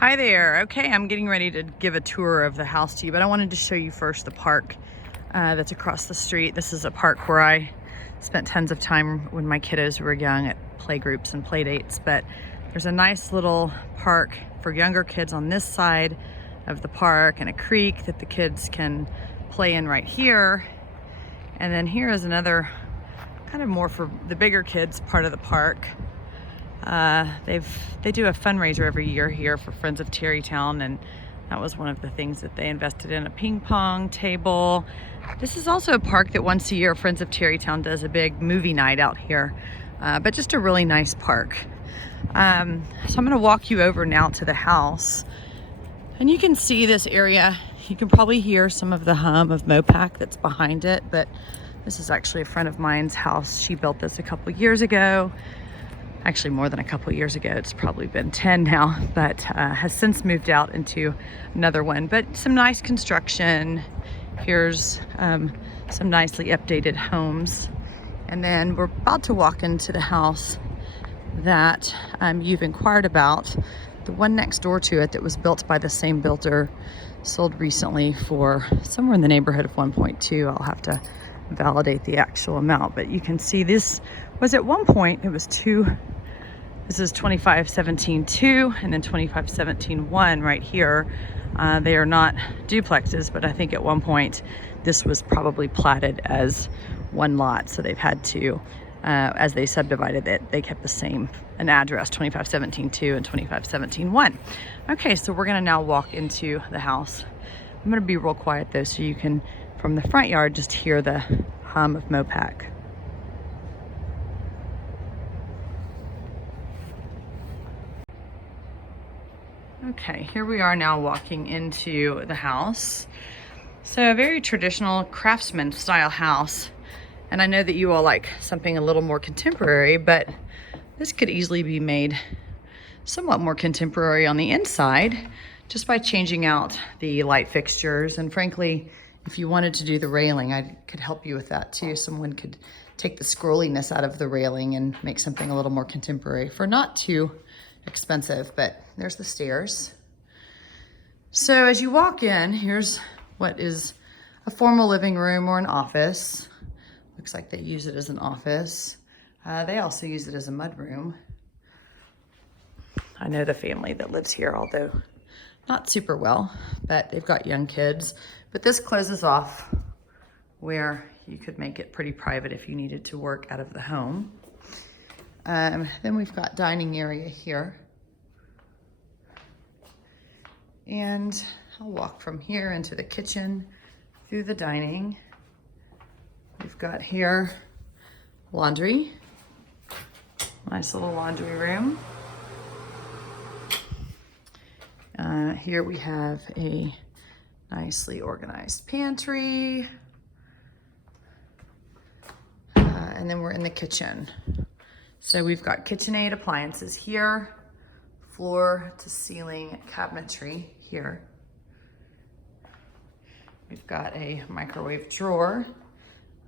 Hi there. Okay, I'm getting ready to give a tour of the house to you, but I wanted to show you first the park that's across the street. This is a park where I spent tons of time when my kiddos were young at play groups and play dates, but there's a nice little park for younger kids on this side of the park and a creek that the kids can play in right here. And then here is another kind of more for the bigger kids part of the park. They do a fundraiser every year here for Friends of Terrytown, and that was one of the things that they invested in, a ping pong table. This is also a park that once a year Friends of Terrytown does a big movie night out here, but just a really nice park. So I'm going to walk you over now to the house, and you can see this area. You can probably hear some of the hum of Mopac that's behind it, but this is actually a friend of mine's house. She built this a couple years ago. Actually more than a couple years ago, it's probably been 10 now, but has since moved out into another one. But some nice construction. Here's some nicely updated homes. And then we're about to walk into the house that you've inquired about. The one next door to it that was built by the same builder sold recently for somewhere in the neighborhood of 1.2. I'll have to validate the actual amount, but you can see this was at one point, it was two. This is 2517-2 and then 2517-1 right here. They are not duplexes, but I think at one point this was probably platted as one lot. So they've had to, as they subdivided it, they kept the same an address, 2517-2 and 2517-1. Okay, so we're gonna now walk into the house. I'm gonna be real quiet though, so you can, from the front yard, just hear the hum of Mopac. Okay, here we are now walking into the house. So a very traditional craftsman style house. And I know that you all like something a little more contemporary, but this could easily be made somewhat more contemporary on the inside just by changing out the light fixtures. And frankly, if you wanted to do the railing, I could help you with that too. Someone could take the scrolliness out of the railing and make something a little more contemporary for not too expensive. But there's the stairs. So as you walk in, here's what is a formal living room or an office. Looks like they use it as an office. They also use it as a mudroom. I know the family that lives here, although not super well, but they've got young kids. But this closes off where you could make it pretty private if you needed to work out of the home. Then we've got dining area here. And I'll walk from here into the kitchen, through the dining. We've got here laundry, nice little laundry room. Here we have a nicely organized pantry. And then we're in the kitchen. So we've got KitchenAid appliances here, floor to ceiling cabinetry here. We've got a microwave drawer.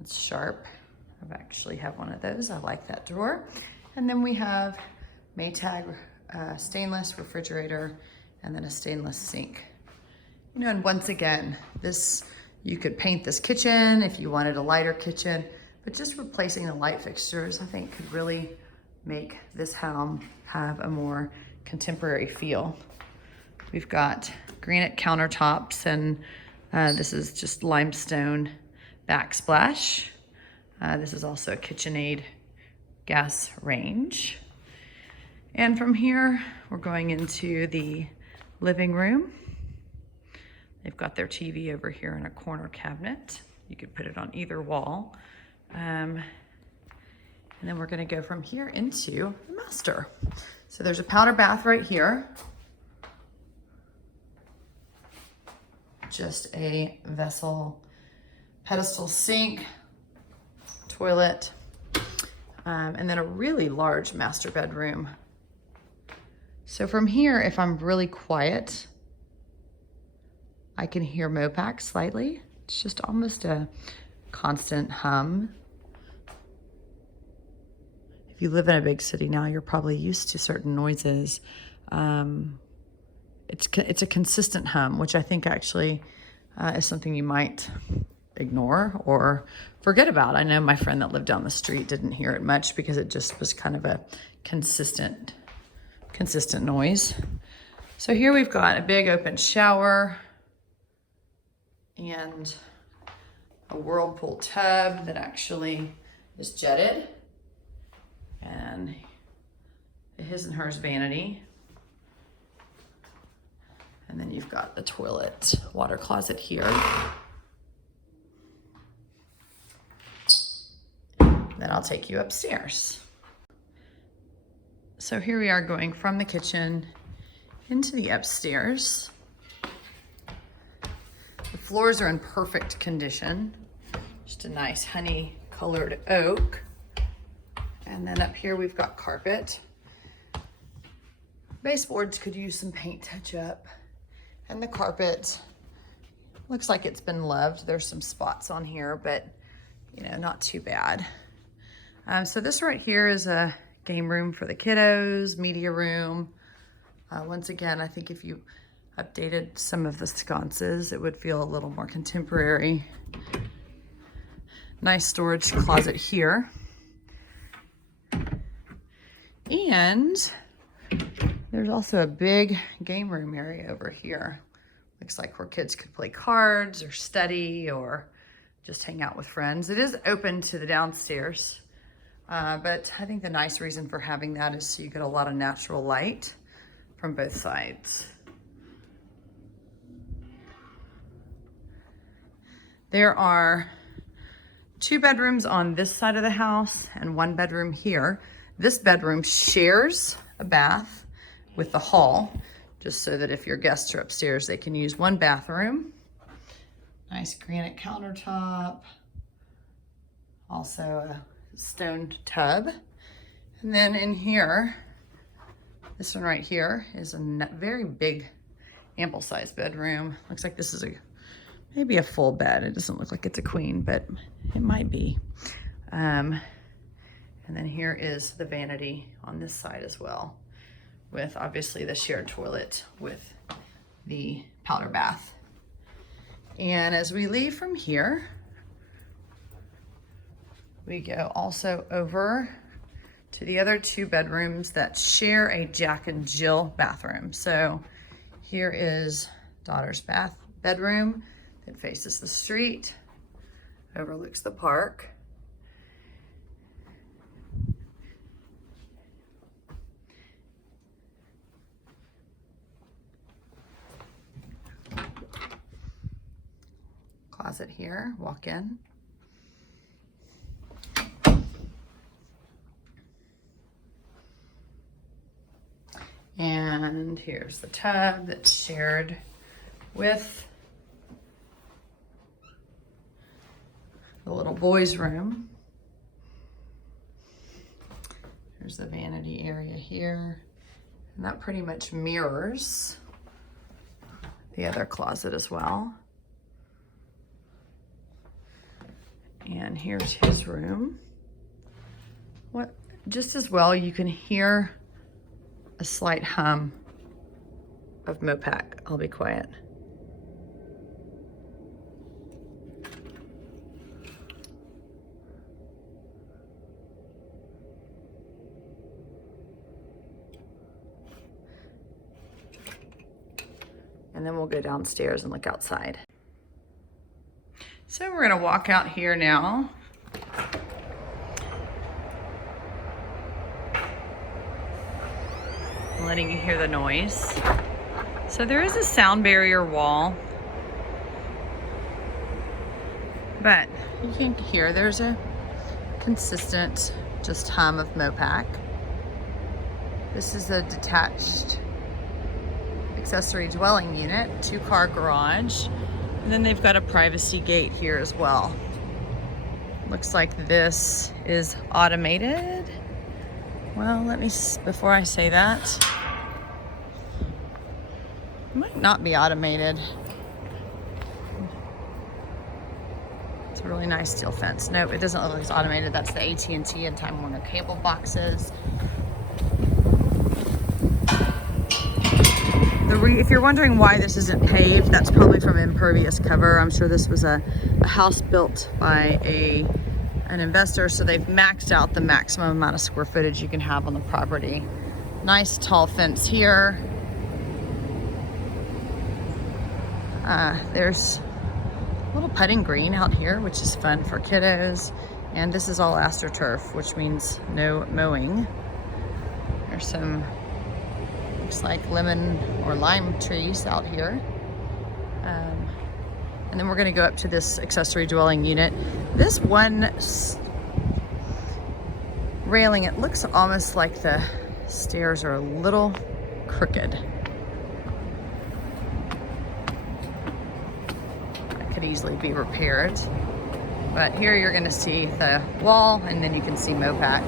It's sharp. I actually have one of those. I like that drawer. And then we have Maytag stainless refrigerator and then a stainless sink. You know, and once again, this, you could paint this kitchen if you wanted a lighter kitchen, but just replacing the light fixtures, I think, could really make this home have a more contemporary feel. We've got granite countertops, and this is just limestone backsplash. This is also a KitchenAid gas range. And from here, we're going into the living room. They've got their TV over here in a corner cabinet. You could put it on either wall. And then we're gonna go from here into the master. So there's a powder bath right here. Just a vessel, pedestal sink, toilet, and then a really large master bedroom. So from here, if I'm really quiet, I can hear Mopac slightly. It's just almost a constant hum. If you live in a big city now, you're probably used to certain noises. it's a consistent hum, which I think actually is something you might ignore or forget about. I know my friend that lived down the street didn't hear it much because it just was kind of a consistent noise. So here we've got a big open shower and a whirlpool tub that actually is jetted, and a his and hers vanity. And then you've got the toilet water closet here. Then I'll take you upstairs. So here we are going from the kitchen into the upstairs. The floors are in perfect condition. Just a nice honey colored oak. And then up here we've got carpet. Baseboards could use some paint touch up. And the carpet looks like it's been loved. There's some spots on here, but you know, not too bad. So this right here is a game room for the kiddos, media room. Once again, I think if you updated some of the sconces, it would feel a little more contemporary. Nice storage closet here. And there's also a big game room area over here. Looks like where kids could play cards or study or just hang out with friends. It is open to the downstairs, but I think the nice reason for having that is so you get a lot of natural light from both sides. There are 2 bedrooms on this side of the house and 1 bedroom here. This bedroom shares a bath with the hall, just so that if your guests are upstairs, they can use 1 bathroom. Nice granite countertop. Also a stone tub. And then in here, this one right here is a very big, ample sized bedroom. Looks like this is maybe a full bed. It doesn't look like it's a queen, but it might be. And then here is the vanity on this side as well, with obviously the shared toilet with the powder bath. And as we leave from here, we go also over to the other 2 bedrooms that share a Jack and Jill bathroom. So here is daughter's bedroom that faces the street, overlooks the park. Closet here, walk in. And here's the tub that's shared with the little boys' room. There's the vanity area here. And that pretty much mirrors the other closet as well. And here's his room. Just as well, you can hear a slight hum of Mopac. I'll be quiet. And then we'll go downstairs and look outside. So we're gonna walk out here now. Letting you hear the noise. So there is a sound barrier wall, but you can hear there's a consistent just hum of Mopac. This is a detached accessory dwelling unit, 2-car garage. And then they've got a privacy gate here as well. Looks like this is automated. Well, before I say that, it might not be automated. It's a really nice steel fence. Nope, it doesn't look like it's automated. That's the AT&T and Time Warner cable boxes. The if you're wondering why this isn't paved, that's probably from impervious cover. I'm sure this was a house built by an investor, so they've maxed out the maximum amount of square footage you can have on the property. Nice tall fence here. There's a little putting green out here, which is fun for kiddos. And this is all astroturf, which means no mowing. There's some, looks like lemon or lime trees out here. And then we're gonna go up to this accessory dwelling unit. This one railing, it looks almost like the stairs are a little crooked. That could easily be repaired. But here you're gonna see the wall, and then you can see Mopac.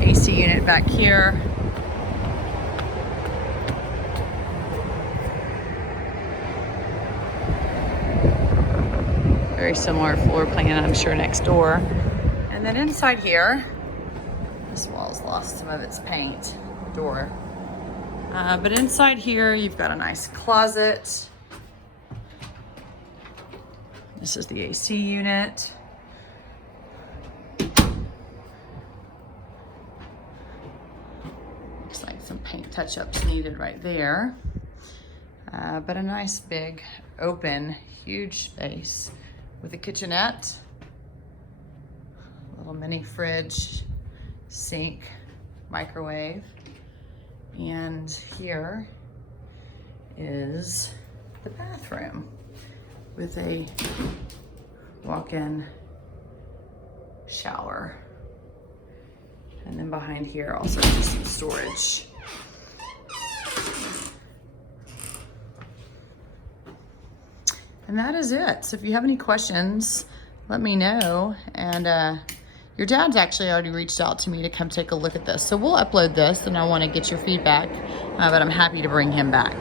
AC unit back here. Very similar floor plan, I'm sure, next door. And then inside here, this wall's lost some of its paint, door. But inside here, you've got a nice closet. This is the AC unit. Looks like some paint touch-ups needed right there. But a nice big open, huge space with a kitchenette, a little mini fridge, sink, microwave. And here is the bathroom with a walk-in shower. And then behind here also just some storage. And that is it. So if you have any questions, let me know. And your dad's actually already reached out to me to come take a look at this. So we'll upload this, and I want to get your feedback, but I'm happy to bring him back.